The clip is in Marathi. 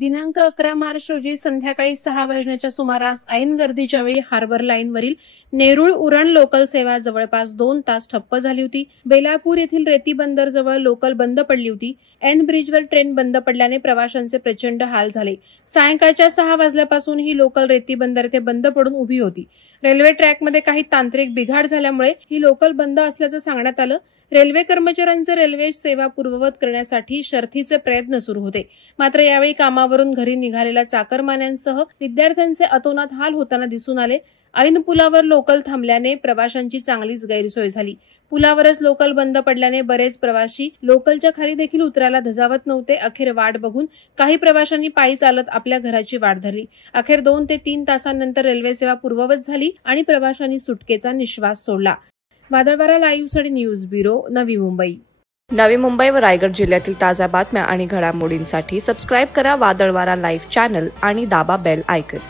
दिनांक 11 मार्च रोजी संध्याकाळी 6 वाजण्याच्या सुमारास ऐन गर्दीच्या वेळी हार्बर लाईनवरील नेरुळ उरण लोकल सेवा जवळपास 2 तास ठप्प झाली होती। बेलापूर येथील रेती बंदर जवळ लोकल बंद पडली होती। एन ब्रिजवर ट्रेन बंद पडल्याने प्रवाशांचे प्रचंड हाल झाले। सायंकाळच्या 6 वाजल्यापासून ही लोकल रेती बंदर येथे बंद पडून उभी होती। रेल्वे ट्रॅकमध्ये काही तांत्रिक बिघाड झाल्यामुळे ही लोकल बंद असल्याचं सांगण्यात आलं। रेल्वे कर्मचाऱ्यांचे रेल्वे सेवा पूर्ववत करण्यासाठी शर्थीचे प्रयत्न सुरू होते। मात्र यावेळी कामावरून घरी निघालेल्या चाकरमान्यांसह विद्यार्थ्यांचे अतोनात हाल होताना दिसून आले। ऐन पुलावर लोकल थांबल्याने प्रवाशांची चांगलीच गैरसोय झाली। पुलावरच लोकल बंद पडल्याने बरेच प्रवासी लोकलच्या खाली देखील उतरायला धजावत नव्हते। अखेर वाट बघून काही प्रवाशांनी पायी चालत आपल्या घराची वाट धरली। अखेर 2 ते 3 तासांनंतर रेल्वे सेवा पूर्ववत झाली आणि प्रवाशांनी सुटकेचा निश्वास सोडला। वादळवारा लाईव्हसाठी न्यूज ब्युरो, नवी मुंबई। नवी मुंबई व रायगड जिल्ह्यातील ताज्या बातम्या आणि घडामोडींसाठी सबस्क्राईब करा वादळवारा लाईव्ह चॅनल आणि दाबा बेल आयकॉन।